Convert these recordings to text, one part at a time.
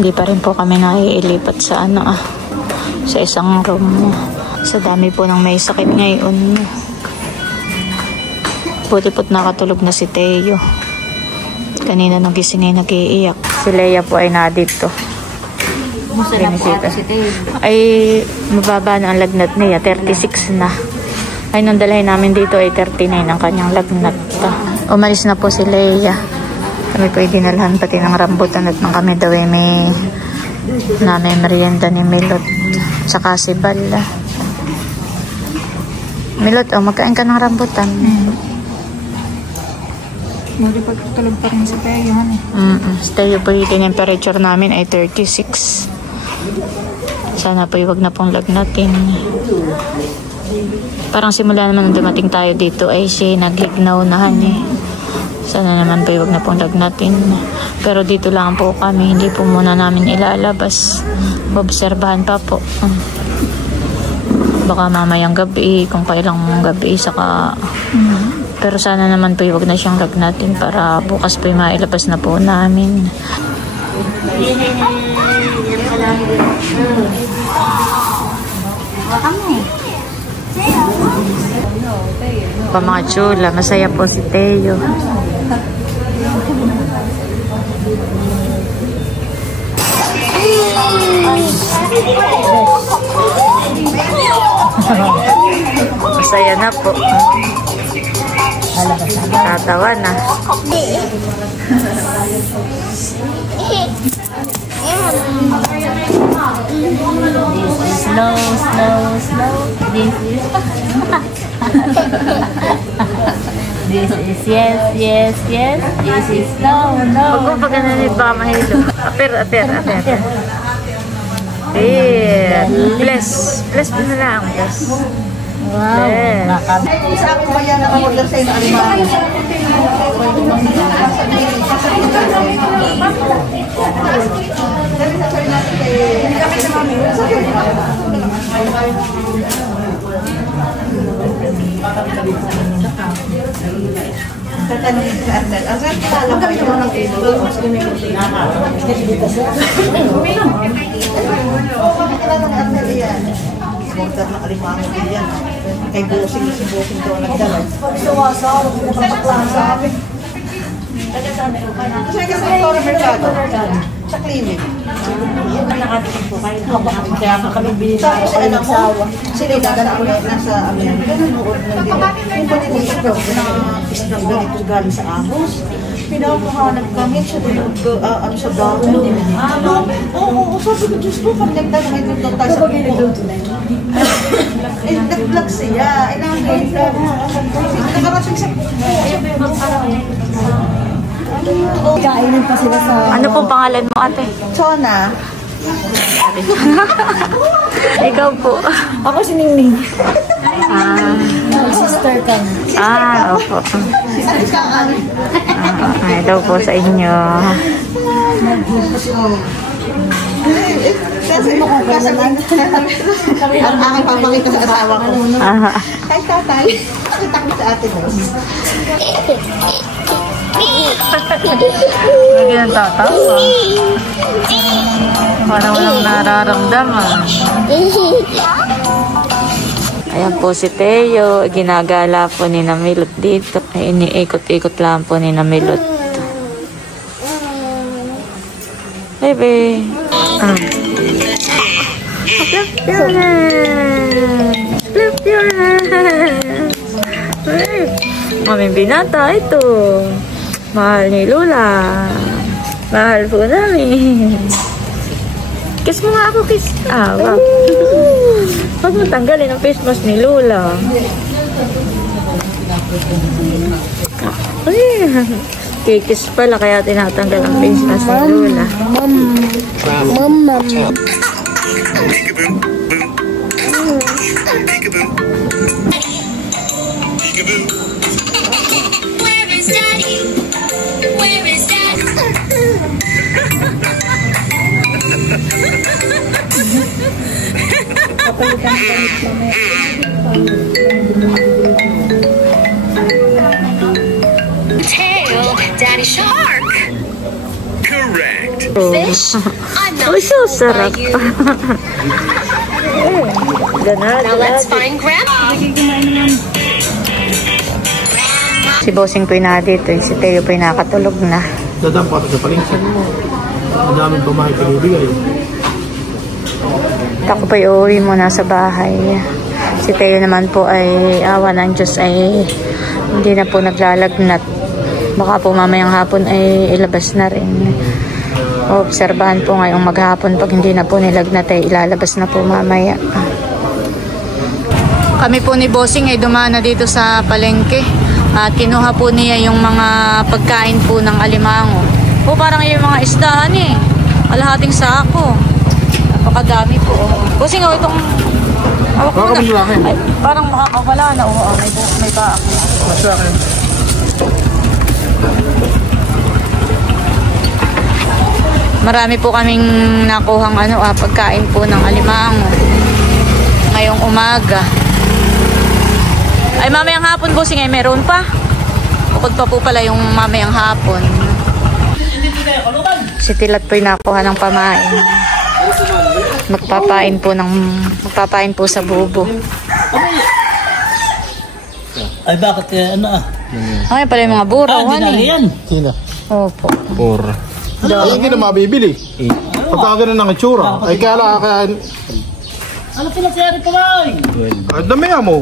Hindi pa rin po kami naiilipat sa sa isang room. Sa dami po ng may sakit ngayon. Buti po't nakatulog na si Teo. Kanina nagising ay nag-iiyak. Si Leia po ay nadito. Musta na po ata si Teo? Ay mababa na ang lagnat niya. 36 na. Ay nung dalhin namin dito ay 39 ang kanyang lagnat. Umalis na po si Leia. Kami po ay dinalhan pati ng rambutan at nang kami daw ay may merienda ni Milot. Tsaka si Bala. Milot, magkain ka ng rambutan. Hindi pagtulog pa rin si Teo. Si Teo po yung temperature namin ay 36. Sana po wag na pong lagnatin. Parang simula naman nung dumating tayo dito ay siya naglignaw na Sana naman po wag na pong lagnatin. Pero dito lang po kami, hindi po muna namin ilalabas. Obserbahan pa po. Baka mamayang gabi, kung kailang gabi, saka... Pero sana naman po wag na siyang lagnatin para bukas po mailabas na po namin. Pa mga chula, masaya po si Teo. Masaya na po. Tatawa na. Slow. This is yes. This is no. Huwag mo pag ganun ba mahilo. Aper. Bless mo na lang. Bless. Wow. Sa akin ba yan nakapaglag sa'yo na alimango? Tatanungin sa Arnel. Ang saan kilala ko yung mga kailangan? Kilala ng Arnel yan. Montar na alimango din yan. Kay Bosing, si Bosing doon nagdala. Suwasaw, pinapakla sa amin. Kasi kasi sa Mercado. Sa clinic. Nakatikin po kayo. Kaya kami bilhin na Tapos alam mo, sila dadala ko nasa Amerika. Nanood ng din. Yung paninisip daw na isang ganito galing sa Amos. Pinapahanap kami siya din sa dahon. Oo, sabi ko, Diyos ko, pag nagdala ngayon doon tayo sa pupo. Nag-vlog siya. Nakarating sa pupo. Kainan pa sila sa... Ano pong pangalan mo, ate? Chona. Ikaw po. Ako si Ningning. Sister ka. Opo. Ay, daw po sa inyo. Kasi ang aking papakita sa asawa ko. Ay, tatay. Nakita ko sa ate mo. Lagi ng tatawa. Parang walang nararamdaman. Ayan po si Teo. Ginagala po ni Milot dito. Iniikot-ikot lang po ni Milot. Baby. Flip your hand. Flip your hand. Maming binata ito. Mahal ni Lola. Mahal po namin. Kiss mo nga ako, kiss. Wow. Huwag mo tanggalin ang face mask ni Lola. Kikis pala kaya tinatanggal ang face mask ni Lola. Mama. Daddy Shark. Correct. Fish? I'm not Uy, so fooled by sarap. you. Ganun. Now let's find Grandma. Si Bossing po na dito. Si Teo po nakatulog na. Dadam pa sa palingsan mo. Ang daming pamahay pinibigay. Ako po uuwi muna sa bahay. Si Teo naman po ay awa ng Diyos ay hindi na po naglalagnat. Baka po mamayang hapon ay ilabas na rin. Obserbahan po ngayong maghapon. Pag hindi na po nilagnat ay ilalabas na po mamaya. Kami po ni Bossing ay dumaan na dito sa palengke. At kinuha po niya yung mga pagkain po ng alimango. Po parang yung mga isdahan eh. Kalahating sako. Napakadami po. Bossing oh, itong hawak mo na. Ay, parang makakawala na. Oh, may pa. Sa akin. Marami po kaming nakuhang pagkain po ng alimango. Ngayong umaga. Ay mamayang hapon Bossing ay meron pa. Bukod pa po pala yung mamayang hapon. Si Tilat po yung nakuha ng pamain. Magpapain po sa bubo. Ay, bakit Ay pala yung mga buraw. yan. Sino? Opo. 4. Ay, hindi na mabibili. Pagka ganun ng itsura. Ay, kaya Ano pinasayari ko ba? ay, dami mo.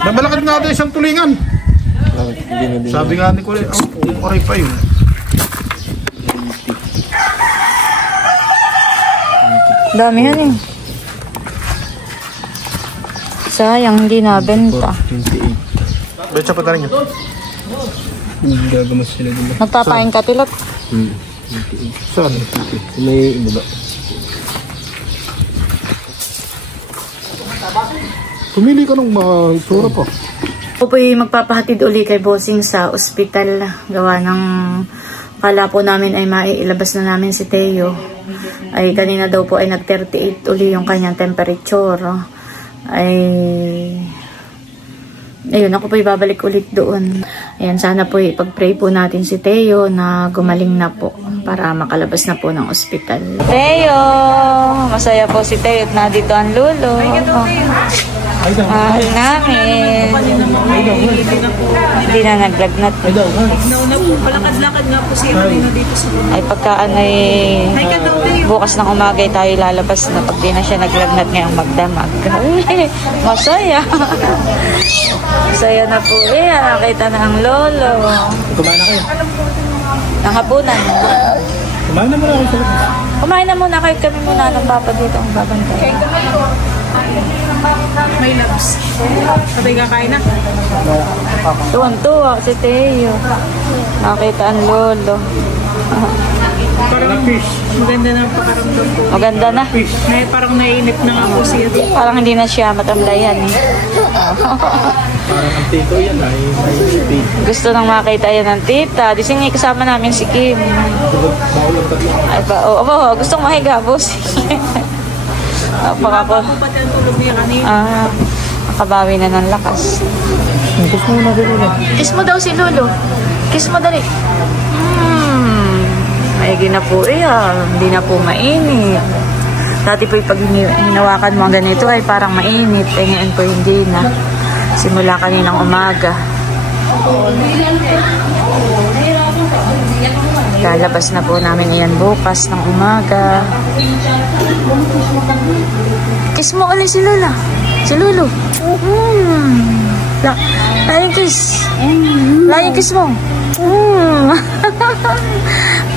Nabalakad nga tayo isang tulingan. Sabi nga ni Kulay, okay pa yun. Dami yan eh. Sayang, hindi nabenta. 28. Betsa pa tayo niya. Gagamas sila dito. Magpapain ka Tilat. Saan? May ibaba. Pumili ka ng itsura pa. Ako po yung magpapahatid uli kay Bossing sa ospital. Gawa ng kala po namin ay maiilabas na namin si Teo. Ay kanina daw po ay nag-38 uli yung kanyang temperature. Ayun, ako po ibabalik ulit doon. Ayan, sana po ipag-pray po natin si Teo na gumaling na po para makalabas na po ng ospital. Teo! Masaya po si Teo at nandito ang lulo. Mahal namin. Hindi na naglagnat. Palakad-lakad nga po siya kanina dito sa Ay pagkaan ay bukas ng umaga ay tayo lalabas na pag di na siya naglagnat ngayong magdamag. Masaya. Masaya na po eh. Nakita na ang lolo. Kumain na kayo. Ang hapunan. Kumain na muna ako sa labas. Kumain na muna kayo kami muna ng papa dito ang babantay. may labs. Patay kakain na. Tuwan-tuwa si Teo. Nakita ang lolo. Parang maganda na ang pakaramdam ko. Maganda na. Parang naiinip na nga po siya. Parang hindi na siya matamlayan eh. Parang ang tito yan ay Gusto nang makita yan ng tita. Di sige kasama namin si Kim. Ay pa, gusto kong mahiga, boss. Baka po pati ang tulog niya kanina. Nakabawi na ng lakas. Kiss mo na din ulit. Kiss mo daw si Lolo. Kiss mo dali. Maigi na po hindi na po mainit. Dati po pag hinawakan mo ang ganito ay parang mainit. Ngayon po hindi na. Simula kaninang umaga. Lalabas na po namin iyan bukas ng umaga. Kiss mo ulit si Lola. Si Lolo. Lying kiss. Lying kiss mo.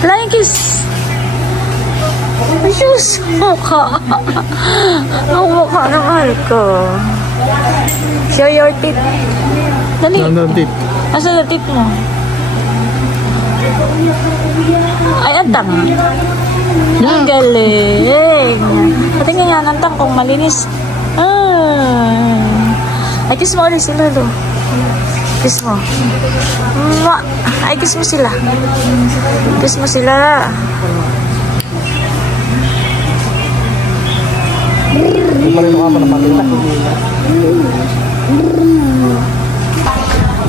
Lying kiss. Ayos. Mukha. Ang mukha ng mahal ko. Show your teeth. Dali. Ano ang tip? Asa na teeth mo? Ay, antang. Ang galing. Patingin nga ng tang kung malinis. Ay, kiss mo ulit si Lolo. Kiss mo. Ay, kiss mo sila. Kiss mo sila.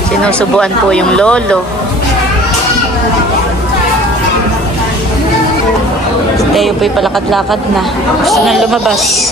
Sinusubuan po yung lolo. Tayo po'y palakad-lakad na. Gusto na lumabas.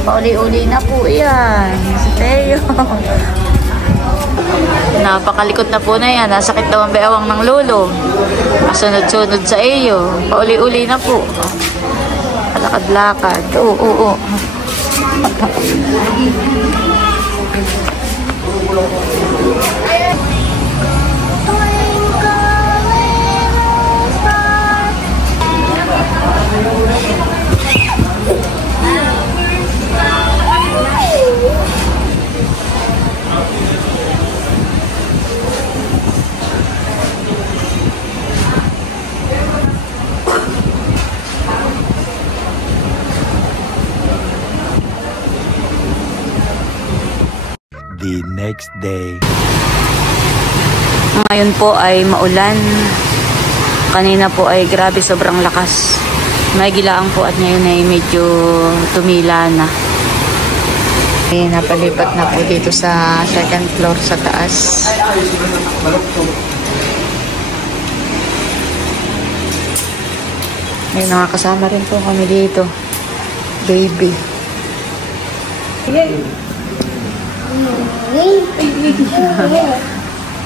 Pauli-uli na po yan. Si Teo. Napakalikot na po na yan. Nasakit daw ang beawang ng lolo. Masunod-sunod sa iyo. Pauli-uli na po. Lakad-lakad. Oo. The next day. Ngayon po ay maulan. Kanina po ay grabe sobrang lakas. May gilaang po at ngayon ay medyo tumila na. Napalipat na po dito sa second floor sa taas. May nakakasama rin po kami dito. Baby.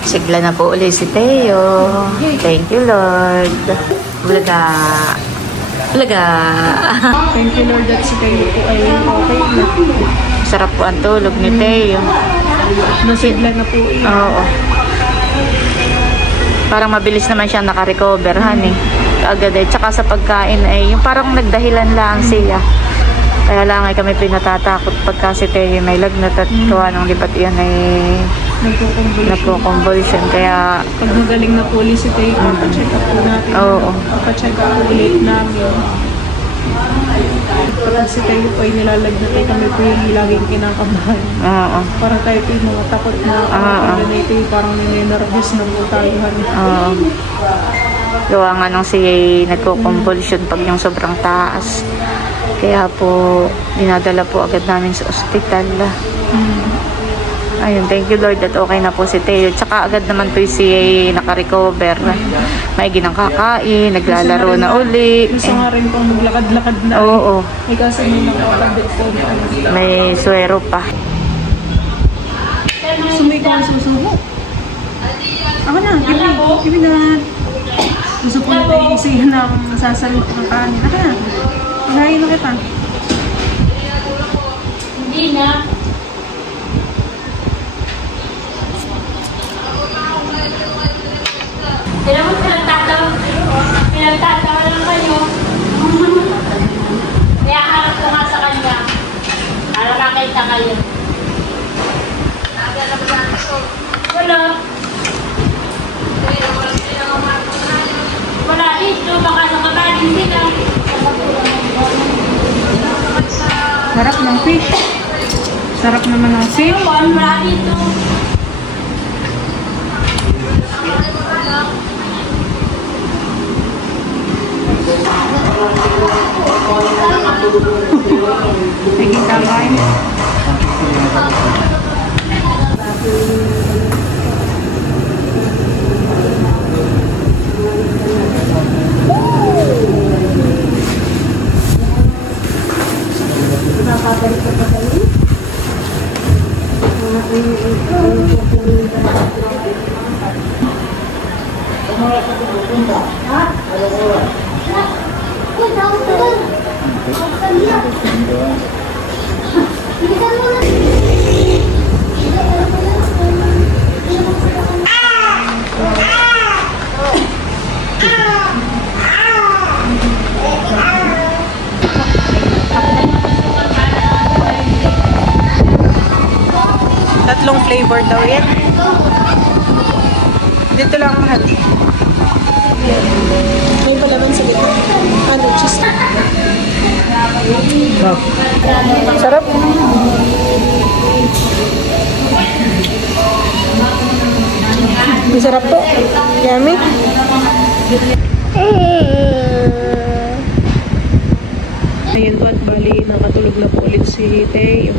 Sigla na po ulit si Teo. Thank you, Lord. Bulaga. Thank you, Lord, that si Teo po ay okay na. Sarap po ang tulog ni Teo. Nasigla na po eh. Oo. Parang mabilis naman siyang nakarecover, honey. Kaagad eh. Tsaka sa pagkain ay yung parang nagdahilan lang siya. Kaya lang ay kami pinatatakot pagka si Teo may lagnat at gawa ng lipat yan ay nagko-convulsion. Kaya pag magaling na po ulit si Teo, papacheck up po natin. Oo. Papacheck up ulit namin. Pag si Teo po ay nilalagnat ay kami po yung laging kinakabahan. oo. Parang tayo po yung mga takot na pag ganito yung parang ninervous na po tayo. Oo. Gawa nga nung si nagko-convulsion pag yung sobrang taas. Kaya po, dinadala po agad namin sa ospital. Ayun, thank you Lord that okay na po si Teo. Tsaka agad naman po si nakarecover. May ginang kakain, naglalaro na uli. Gusto nga rin pong maglakad-lakad na. Oo. Ay kasi may nakakabit po. May suwero pa. Sumay ka ang susubo. Ako na, give me that. Gusto po natin isihan ng sasalot ng kanin. Ako na. Paghain na kita. Hindi na. Kailan mo pinagtatawa lang kayo. Kaya harap ko nga sa kanya. Para makita kayo. Wala. Wala dito. Baka nakakain sila. Sarap ng fish. Sarap naman ng fish. Wala dito. Sige, kain. Tatlong flavor daw yan. Dito lang mahal. May palaman sa gitna. Ano, cheese. Sarap. Masarap po. Yummy. Ayun po at bali nakatulog na po ulit si Teo.